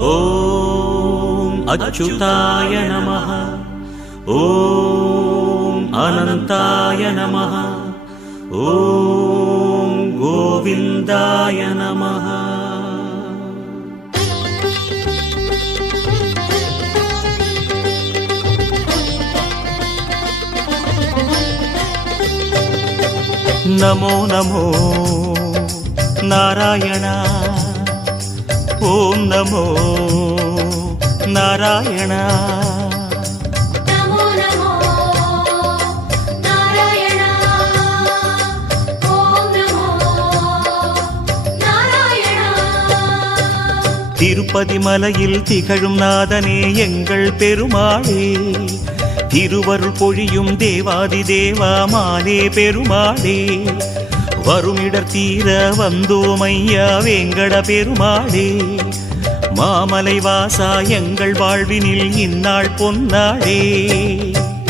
ஓம் அச்சுதாய நமः. ஓம் அனந்தாய நமः. ஓம் கோவிந்தாய நமः. நமோ நமோ நாராயண. ஓம் நமோ நாராயண. நமோ நமோ நாராயண. ஓம் நமோ நாராயண. திருப்பதி மலையில் திகழும் நாதனே எங்கள் பெருமாளே, திருவருள் பொழியும் தேவாதி தேவா மாலே பெருமாளே, வருமிடர் தீர வந்தோமையா வேங்கட பெருமாளே, மாமலை வாசா எங்கள் வாழ்வினில் இந்நாள் பொன்னாளே.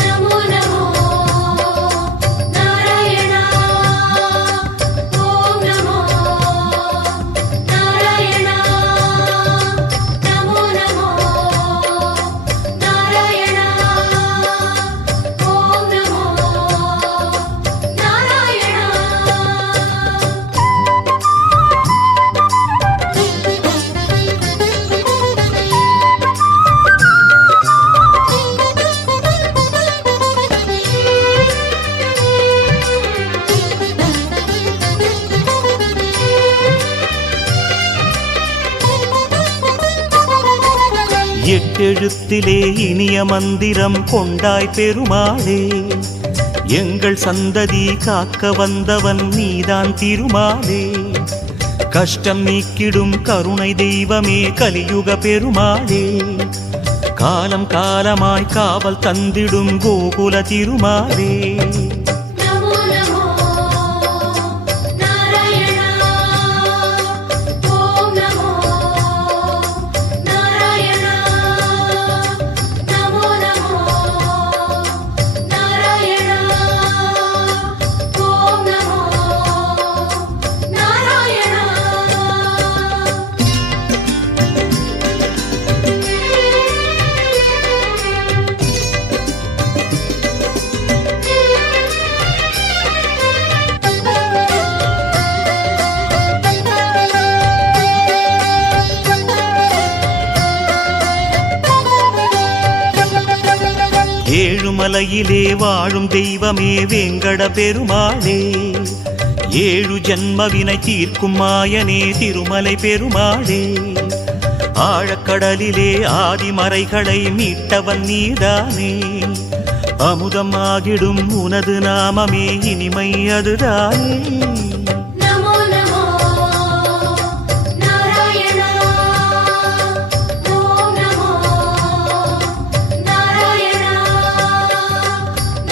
நமோ நமோ நாராயண. ஓம் நமோ நாராயண. நமோ நமோ நாராயண. ஓம் நமோ நாராயண. எட்டெழுத்திலே இனிய மந்திரம் கொண்டாய் பெருமாளே, எங்கள் சந்ததி காக்க வந்தவன் நீதான் திருமாலே, கஷ்டம் நீக்கிடும் கருணை தெய்வமே கலியுக பெருமாளே, காலம் காலமாய் காவல் தந்திடும் கோகுல திருமாலே. நமோ நமோ நாராயண. ஓம் நமோ நாராயண. நமோ நமோ நாராயண. ஓம் நமோ நாராயண. ஏழுமலையிலே வாழும் தெய்வமே வேங்கட பெருமாளே, ஏழு ஜன்மவினை தீர்க்கும் மாயனே திருமலை பெருமாளே, ஆழக்கடலிலே ஆதிமறைகளை மீட்டவன் நீதானே, அமுதம் ஆகிடும் உனது நாமமே இனிமை அதுதானே. நமோ நமோ நாராயண. ஓம் நமோ நாராயண.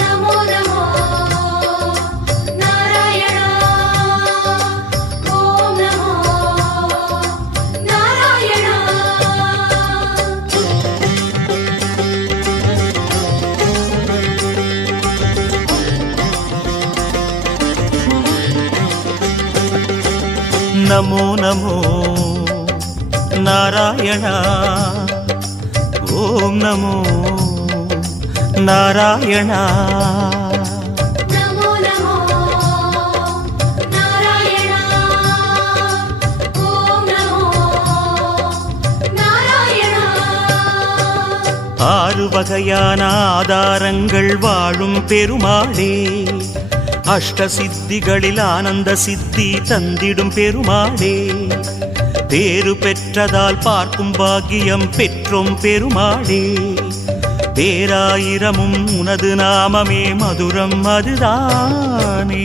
நமோ நமோ நாராயண. ஓம் நமோ நாராயண. நமோ நமோ நாராயண. ஓம் நமோ நாராயண. நமோ நமோ நாராயண. ஓம் நமோ நாராயண. ஆறு வகையான ஆதாரங்கள் வாழும் பெருமாளே, அஷ்ட சித்திகளில் ஆனந்த சித்தி தந்திடும் பெருமாளே, பேரு பெற்றதால் பார்க்கும் பாக்கியம் பெற்றோம் பெருமாளே, பேராயிரமும் உனது நாமமே மதுரம் அதுதானே.